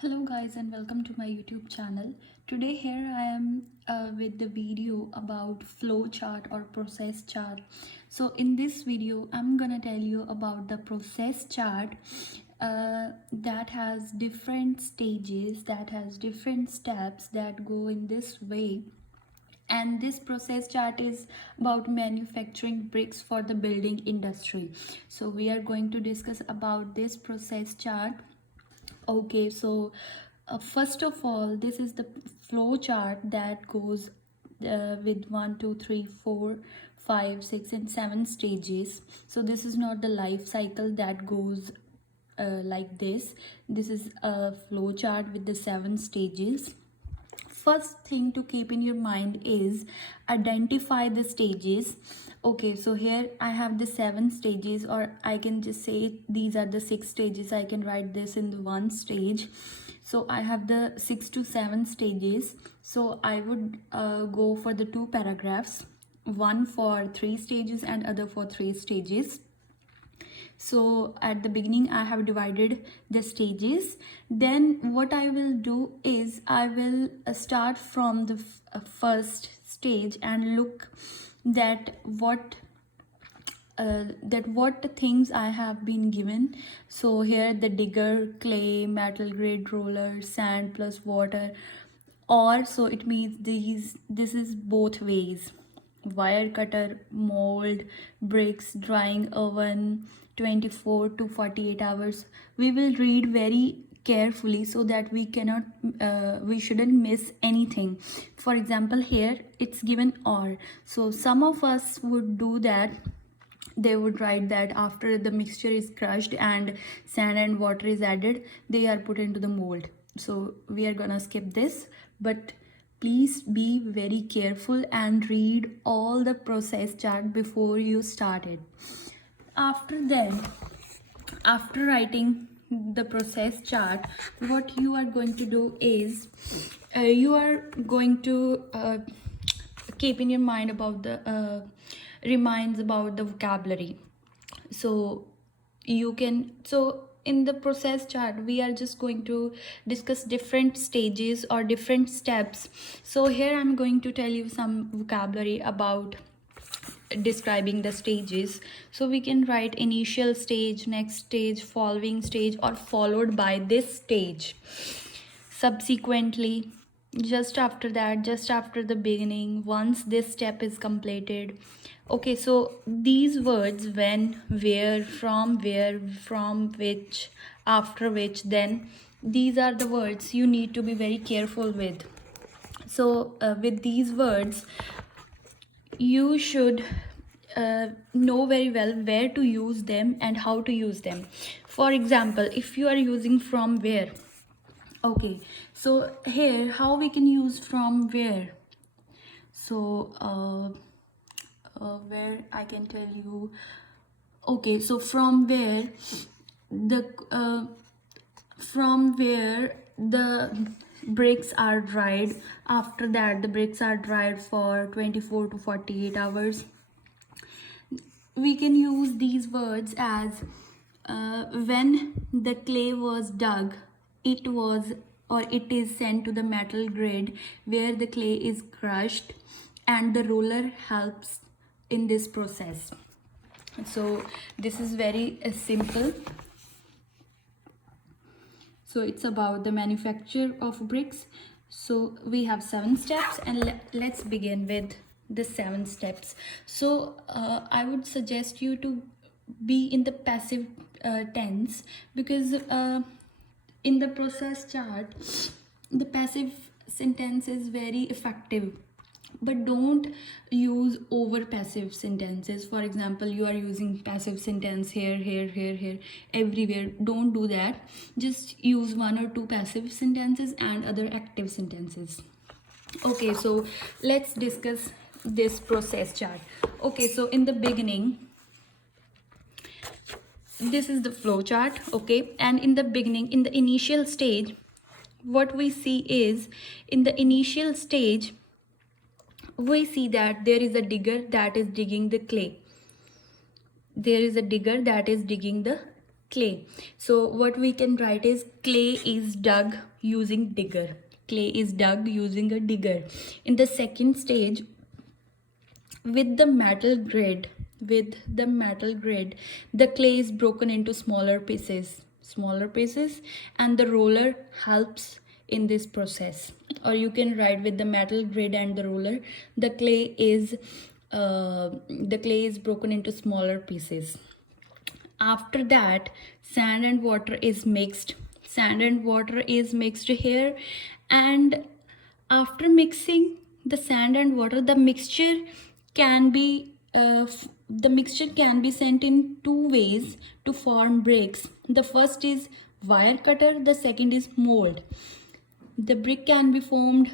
Hello guys and welcome to my YouTube channel. Today here I am with the video about flow chart or process chart. So in this video I'm gonna tell you about the process chart that has different stages, that has different steps that go in this way. And this process chart is about manufacturing bricks for the building industry. So we are going to discuss about this process chart. Okay, so first of all, this is the flow chart that goes with 1, 2, 3, 4, 5, 6, and 7 stages. So this is not the life cycle that goes like this. This is a flow chart with the 7 stages. First thing to keep in your mind is identify the stages. Okay, so here I have the 7 stages, or I can just say these are the 6 stages. I can write this in the one stage. So I have the 6 to 7 stages. So I would go for the 2 paragraphs, one for 3 stages and other for 3 stages. So at the beginning I have divided the stages. Then what I will do is I will start from the first stage and look that what things I have been given. So here the digger, clay, metal grid, roller, sand plus water, or so it means this is both ways: wire cutter, mold, bricks, drying oven, 24 to 48 hours. We will read very carefully so that we shouldn't miss anything. For example, here it's given or, so some of us would do that. They would write that after the mixture is crushed and sand and water is added, they are put into the mold. So we are gonna skip this, but please be very careful and read all the process chart before you start it. After writing the process chart, what you are going to do is you are going to keep in your mind about the reminds about the vocabulary. So you can, so in the process chart we are just going to discuss different stages or different steps. So here I'm going to tell you some vocabulary about describing the stages. So we can write initial stage, next stage, following stage, or followed by this stage, subsequently, just after that, just after the beginning, once this step is completed. Okay, so these words, when, where, from which, after which, then, these are the words you need to be very careful with. So with these words you should know very well where to use them and how to use them. For example, if you are using from where, okay, so here how we can use from where. So where I can tell you, okay, so from where the bricks are dried. After that the bricks are dried for 24 to 48 hours. We can use these words as when the clay was dug, it was, or it is sent to the metal grid where the clay is crushed and the roller helps in this process. So this is very simple. So it's about the manufacture of bricks. So we have 7 steps, and let's begin with the 7 steps. So I would suggest you to be in the passive tense, because in the process chart the passive sentence is very effective, but don't use over passive sentences. For example, you are using passive sentence here, here, everywhere. Don't do that. Just use 1 or 2 passive sentences and other active sentences. Okay, so let's discuss this process chart. Okay, so in the beginning, this is the flow chart. Okay, and in the beginning, in the initial stage, what we see is, in the initial stage we see that there is a digger that is digging the clay. There is a digger that is digging the clay. So what we can write is clay is dug using digger. Clay is dug using a digger. In the second stage, with the metal grid, the clay is broken into smaller pieces, and the roller helps in this process. Or you can write, with the metal grid and the roller, the clay is broken into smaller pieces. After that, sand and water is mixed. Here, and after mixing the sand and water, the mixture can be sent in two ways to form bricks. The first is wire cutter, the second is mold. The brick can be formed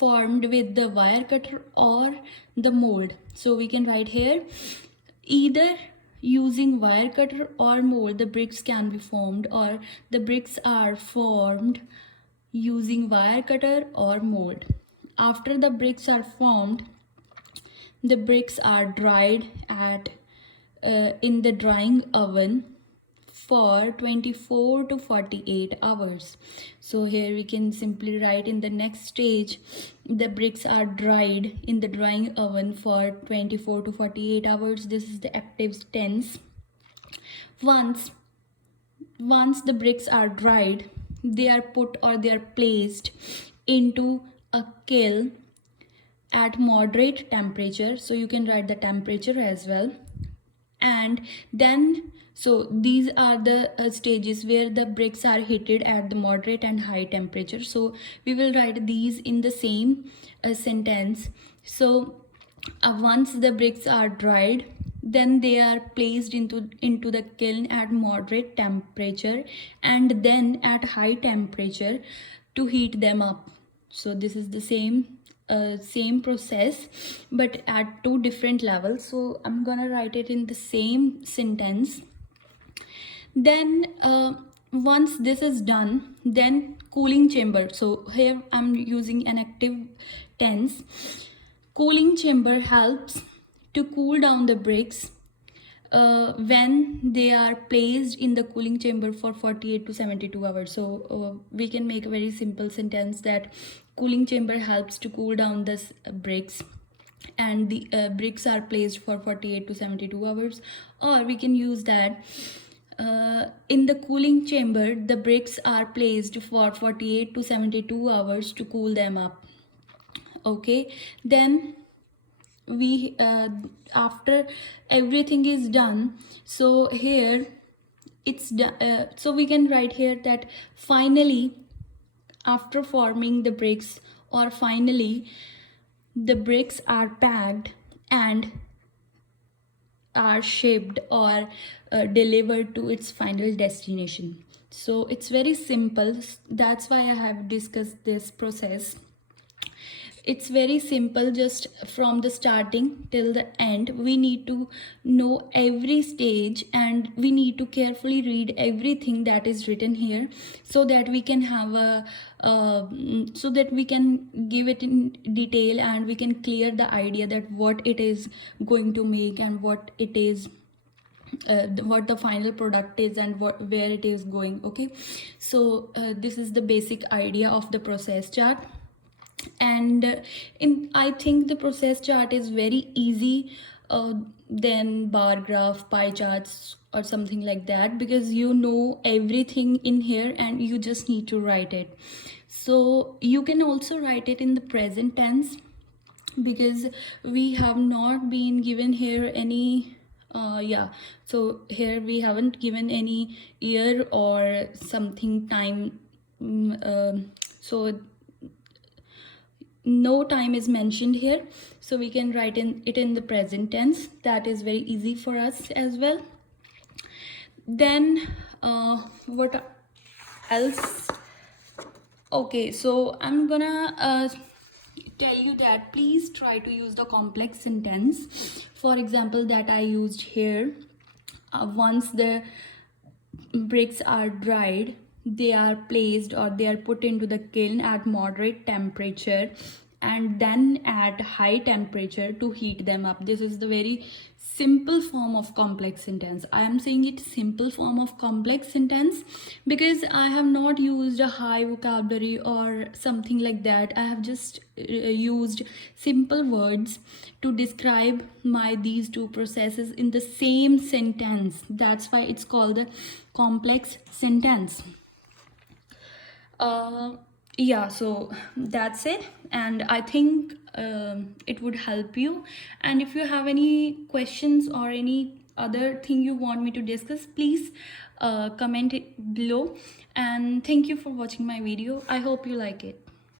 with the wire cutter or the mold. So we can write here, either using wire cutter or mold, the bricks can be formed, or the bricks are formed using wire cutter or mold. After the bricks are formed, the bricks are dried in the drying oven for 24 to 48 hours. So here we can simply write, in the next stage, the bricks are dried in the drying oven for 24 to 48 hours. This is the active tense. Once the bricks are dried, they are placed into a kiln at moderate temperature. So you can write the temperature as well. And then, so these are the stages where the bricks are heated at the moderate and high temperature. So we will write these in the same sentence. So once the bricks are dried, then they are placed into the kiln at moderate temperature and then at high temperature to heat them up. So this is the same process but at two different levels. So I'm gonna write it in the same sentence. Then once this is done, then cooling chamber. So here I'm using an active tense. Cooling chamber helps to cool down the bricks when they are placed in the cooling chamber for 48 to 72 hours. So we can make a very simple sentence that cooling chamber helps to cool down the bricks, and the bricks are placed for 48 to 72 hours. Or we can use that in the cooling chamber, the bricks are placed for 48 to 72 hours to cool them up. Okay, then we after everything is done, so here it's so we can write here that finally, after forming the bricks, or finally the bricks are packed and are shipped or delivered to its final destination. So it's very simple. That's why I have discussed this process. It's very simple. Just from the starting till the end, we need to know every stage and we need to carefully read everything that is written here, so that we can have a so that we can give it in detail and we can clear the idea that what it is going to make and what it is what the final product is and where it is going. Okay, so this is the basic idea of the process chart. And I think the process chart is very easy than bar graph, pie charts or something like that, because you know everything in here and you just need to write it. So you can also write it in the present tense, because we have not been given here any so here we haven't given any year or something time, so no time is mentioned here, so we can write it in the present tense. That is very easy for us as well. Then what else? Okay, so I'm gonna tell you that please try to use the complex sentence. For example, that I used here, once the bricks are dried, they are placed or they are put into the kiln at moderate temperature and then at high temperature to heat them up. This is the very simple form of complex sentence. I am saying it simple form of complex sentence because I have not used a high vocabulary or something like that. I have just used simple words to describe these two processes in the same sentence. That's why it's called a complex sentence. Yeah, so that's it, and I think it would help you. And if you have any questions or any other thing you want me to discuss, please comment it below. And thank you for watching my video. I hope you like it.